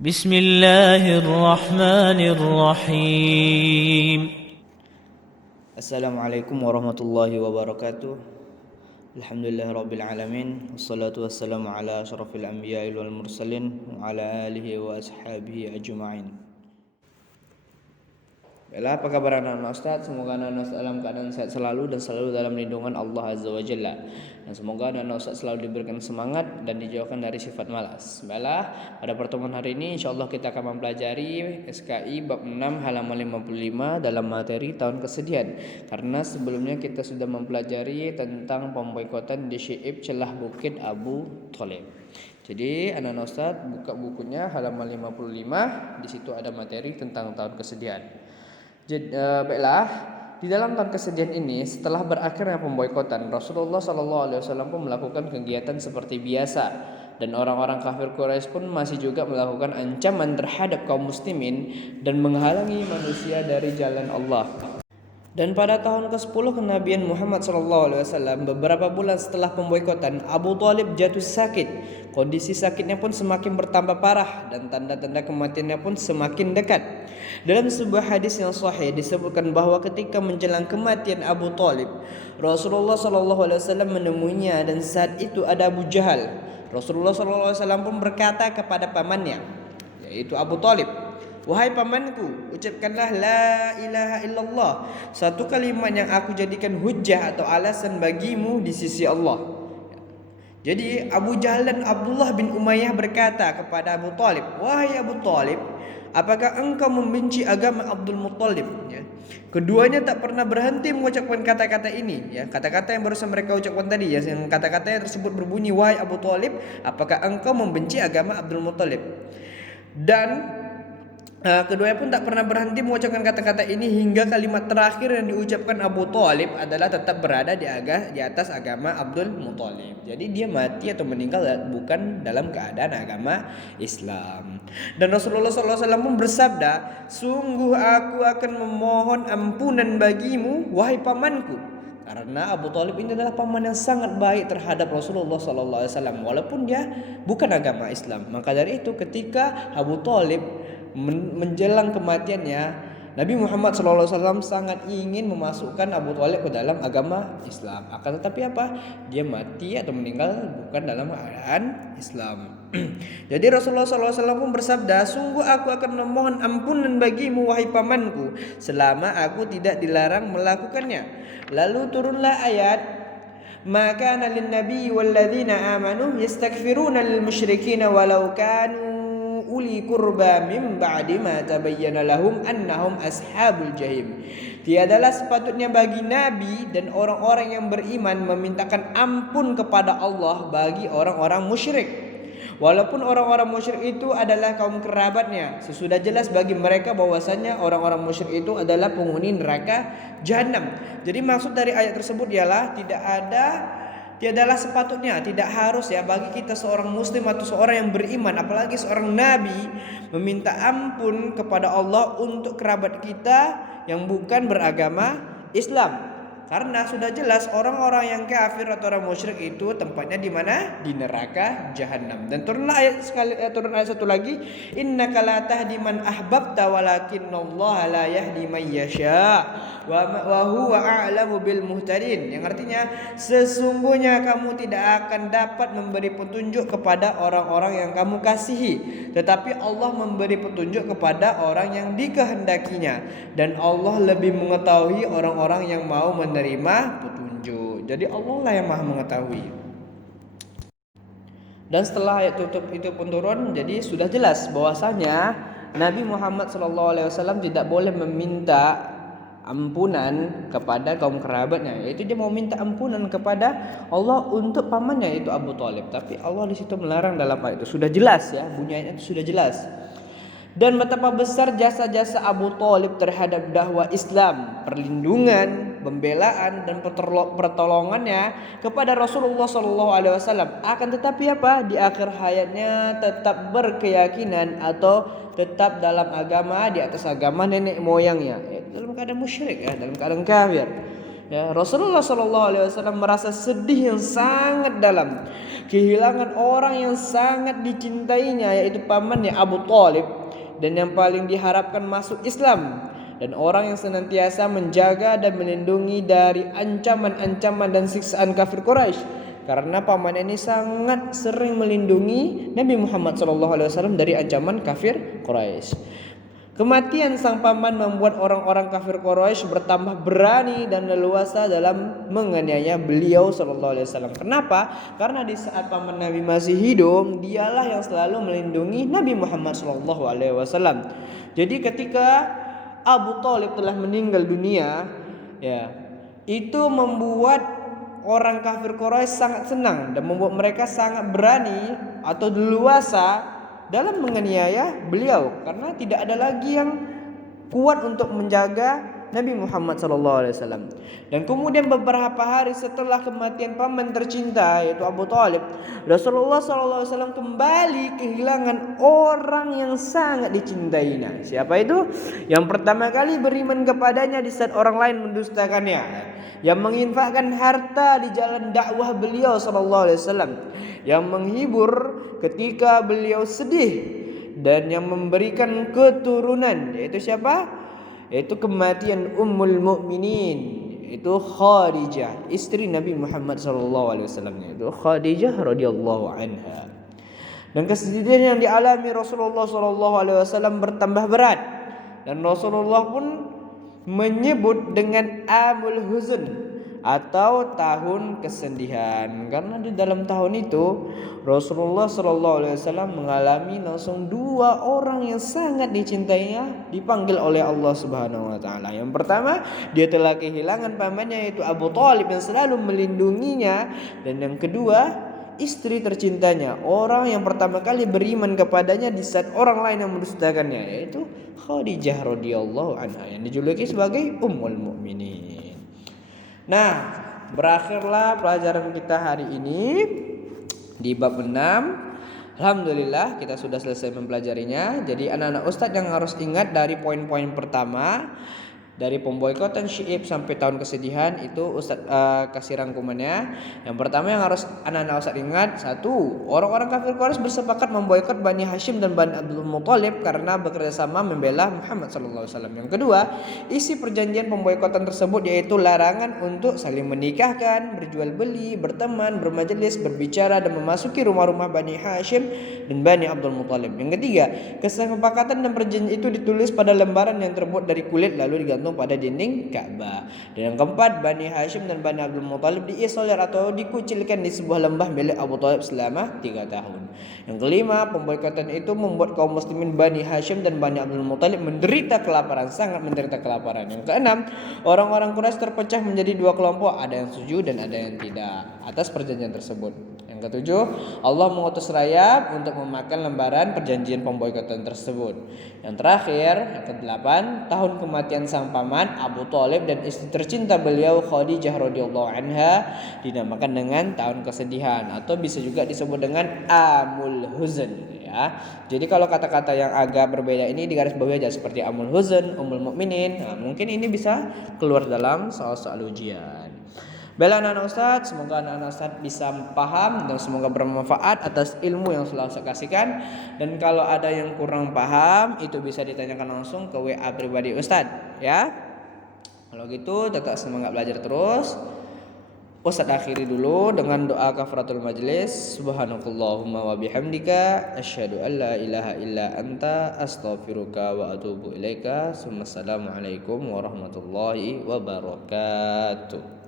بسم الله الرحمن الرحيم. Assalamualaikum warahmatullahi wabarakatuh. Alhamdulillahirabbil alamin. Wassalatu wassalamu ala asyrafil anbiya'i wal mursalin wa ala alihi wa ashabihi ajma'in. Baiklah, apa kabar anak-anak Ustaz? Semoga anak-anak Ustaz dalam keadaan sehat selalu dan selalu dalam lindungan Allah Azza wa Jalla. Dan semoga anak-anak Ustaz selalu diberikan semangat dan dijauhkan dari sifat malas. Baiklah, pada pertemuan hari ini insyaallah kita akan mempelajari SKI bab 6 halaman 55 dalam materi tahun kesedihan. Karena sebelumnya kita sudah mempelajari tentang pemboikotan di Syi'ib celah Bukit Abu Thalib. Jadi anak-anak Ustaz buka bukunya halaman 55, di situ ada materi tentang tahun kesedihan. Baiklah, di dalam tahun kesedihan ini setelah berakhirnya pemboikotan, Rasulullah SAW pun melakukan kegiatan seperti biasa, dan orang-orang kafir Quraisy pun masih juga melakukan ancaman terhadap kaum muslimin dan menghalangi manusia dari jalan Allah. Dan pada tahun ke-10 kenabian Muhammad SAW, beberapa bulan setelah pemboikotan, Abu Thalib jatuh sakit. Kondisi sakitnya pun semakin bertambah parah dan tanda-tanda kematiannya pun semakin dekat. Dalam sebuah hadis yang sahih disebutkan bahwa ketika menjelang kematian Abu Thalib, Rasulullah SAW menemuinya, dan saat itu ada Abu Jahal. Rasulullah SAW pun berkata kepada pamannya, yaitu Abu Thalib, "Wahai pamanku, ucapkanlah la ilaha illallah, satu kalimat yang aku jadikan hujjah atau alasan bagimu di sisi Allah." Jadi Abu Jahal dan Abdullah bin Umayyah berkata kepada Abu Thalib, "Wahai Abu Thalib, apakah engkau membenci agama Abdul Muttalib?" Ya. Keduanya tak pernah berhenti mengucapkan kata-kata ini, ya, kata-kata yang barusan mereka ucapkan tadi, ya, yang kata-katanya tersebut berbunyi, "Wahai Abu Thalib, apakah engkau membenci agama Abdul Muttalib?" Dan keduanya pun tak pernah berhenti mengucapkan kata-kata ini hingga kalimat terakhir yang diucapkan Abu Thalib adalah tetap berada di atas agama Abdul Muttalib. Jadi dia mati atau meninggal bukan dalam keadaan agama Islam. Dan Rasulullah SAW pun bersabda, "Sungguh aku akan memohon ampunan bagimu, wahai pamanku." Karena Abu Thalib ini adalah paman yang sangat baik terhadap Rasulullah SAW, walaupun dia bukan agama Islam. Maka dari itu ketika Abu Thalib menjelang kematiannya, Nabi Muhammad SAW sangat ingin memasukkan Abu Thalib ke dalam agama Islam. Akan tetapi apa? Dia mati atau meninggal bukan dalam keadaan Islam. Jadi Rasulullah SAW pun bersabda, "Sungguh aku akan memohon ampunan bagimu, wahai pamanku, selama aku tidak dilarang melakukannya." Lalu turunlah ayat, "Ma kana lin nabiyyi wal ladzina amanu yastaghfiruna lil musyrikina walau kanu uli kurba min ba'di ma tabayyana lahum annahum ashabul jahim." Tiadalah sepatutnya bagi Nabi dan orang-orang yang beriman memintakan ampun kepada Allah bagi orang-orang musyrik, walaupun orang-orang musyrik itu adalah kaum kerabatnya. Sesudah jelas bagi mereka bahwasanya orang-orang musyrik itu adalah penghuni neraka jahanam. Jadi maksud dari ayat tersebut ialah tiadalah sepatutnya, tidak harus ya bagi kita seorang muslim atau seorang yang beriman, apalagi seorang nabi, meminta ampun kepada Allah untuk kerabat kita yang bukan beragama Islam. Karena sudah jelas orang-orang yang kafir atau orang musyrik itu tempatnya di mana? Di neraka jahanam. Dan turun ayat satu lagi, "Innaka la tahdi man ahbabta walakinallaha la yahdi man yasha wa huwa a'lamu bil muhtadin." Yang artinya sesungguhnya kamu tidak akan dapat memberi petunjuk kepada orang-orang yang kamu kasihi, tetapi Allah memberi petunjuk kepada orang yang dikehendakinya, dan Allah lebih mengetahui orang-orang yang mau menerima petunjuk. Jadi Allah lah yang maha mengetahui. Dan setelah ayat tutup itu pun turun, jadi sudah jelas bahwasanya Nabi Muhammad SAW tidak boleh meminta ampunan kepada kaum kerabatnya, yaitu dia mau minta ampunan kepada Allah untuk pamannya yaitu Abu Thalib. Tapi Allah di situ melarang dalam ayat itu. Sudah jelas ya, bunyi ayatnya itu sudah jelas. Dan betapa besar jasa-jasa Abu Thalib terhadap dakwah Islam, perlindungan, pembelaan dan pertolongannya kepada Rasulullah SAW. Akan tetapi apa? Di akhir hayatnya tetap berkeyakinan atau tetap dalam agama di atas agama nenek moyangnya, dalam keadaan musyrik ya, dalam keadaan kafir. Ya, Rasulullah Shallallahu Alaihi Wasallam merasa sedih yang sangat dalam, kehilangan orang yang sangat dicintainya, yaitu pamannya Abu Thalib, dan yang paling diharapkan masuk Islam, dan orang yang senantiasa menjaga dan melindungi dari ancaman-ancaman dan siksaan kafir Quraisy. Karena paman ini sangat sering melindungi Nabi Muhammad SAW dari ancaman kafir Quraisy. Kematian sang paman membuat orang-orang kafir Quraisy bertambah berani dan leluasa dalam menganiaya beliau SAW. Kenapa? Karena di saat paman Nabi masih hidup, dialah yang selalu melindungi Nabi Muhammad SAW. Jadi ketika Abu Thalib telah meninggal dunia, ya, itu membuat orang kafir Quraisy sangat senang dan membuat mereka sangat berani atau leluasa dalam menganiaya beliau, karena tidak ada lagi yang kuat untuk menjaga Nabi Muhammad SAW. Dan kemudian beberapa hari setelah kematian paman tercinta yaitu Abu Thalib, Rasulullah SAW kembali kehilangan orang yang sangat dicintainya. Siapa itu? Yang pertama kali beriman kepadanya di saat orang lain mendustakannya, yang menginfakkan harta di jalan dakwah beliau SAW, yang menghibur ketika beliau sedih, dan yang memberikan keturunan, yaitu siapa? Yaitu kematian Ummul Mukminin, itu Khadijah, istri Nabi Muhammad SAW, yaitu Khadijah radhiyallahu anha. Dan kesedihan yang dialami Rasulullah SAW bertambah berat, dan Rasulullah pun menyebut dengan Amul Huzn atau tahun kesedihan, karena di dalam tahun itu Rasulullah SAW mengalami langsung dua orang yang sangat dicintainya dipanggil oleh Allah Subhanahu Wa Taala. Yang pertama, dia telah kehilangan pamannya yaitu Abu Thalib yang selalu melindunginya, dan yang kedua, istri tercintanya, orang yang pertama kali beriman kepadanya di saat orang lain yang mendustakannya, yaitu Khadijah radhiyallahu anha yang dijuluki sebagai Ummul Mukminin. Nah, berakhirlah pelajaran kita hari ini di bab 6. Alhamdulillah kita sudah selesai mempelajarinya. Jadi anak-anak ustadz yang harus ingat dari poin-poin pertama, dari pemboikotan Syi'ib sampai tahun kesedihan, itu Ustadz kasih rangkumannya. Yang pertama yang harus anak-anak Ustadz ingat, satu, orang-orang kafir Quraisy bersepakat memboikot Bani Hashim dan Bani Abdul Muthalib karena bekerja sama membela Muhammad SAW. Yang kedua, isi perjanjian pemboikotan tersebut yaitu larangan untuk saling menikahkan, berjual beli, berteman, bermajelis, berbicara, dan memasuki rumah-rumah Bani Hashim dan Bani Abdul Muthalib. Yang ketiga, kesepakatan dan perjanjian itu ditulis pada lembaran yang terbuat dari kulit lalu digantung pada dinding Ka'bah. Dan yang keempat, Bani Hashim dan Bani Abdul Muthalib diisolir atau dikucilkan di sebuah lembah milik Abu Thalib selama 3 tahun. Yang kelima, pemboikotan itu membuat kaum muslimin Bani Hashim dan Bani Abdul Muthalib menderita kelaparan, sangat menderita kelaparan. Yang keenam, orang-orang Quraisy terpecah menjadi 2 kelompok, ada yang setuju dan ada yang tidak atas perjanjian tersebut. Yang ketujuh, Allah mengutus rayap untuk memakan lembaran perjanjian pemboikotan tersebut. Yang terakhir, yang kedelapan, tahun kematian sang paman Abu Thalib dan istri tercinta beliau Khadijah radhiyallahu anha dinamakan dengan tahun kesedihan atau bisa juga disebut dengan Amul Huzn, ya. Jadi kalau kata-kata yang agak berbeda ini digarisbawahi aja seperti Amul Huzn, Ummul Mukminin. Nah, mungkin ini bisa keluar dalam soal-soal ujian. Baiklah anak-anak Ustadz, semoga anak-anak Ustadz bisa paham dan semoga bermanfaat atas ilmu yang selalu saya kasihkan. Dan kalau ada yang kurang paham, itu bisa ditanyakan langsung ke WA pribadi Ustadz, ya. Kalau gitu tetap semangat belajar terus. Ustadz akhiri dulu dengan doa kafaratul majlis. Subhanakallahumma wa bihamdika asyhadu an la ilaha illa anta astaghfiruka wa atubu ilaika. Assalamualaikum warahmatullahi wabarakatuh.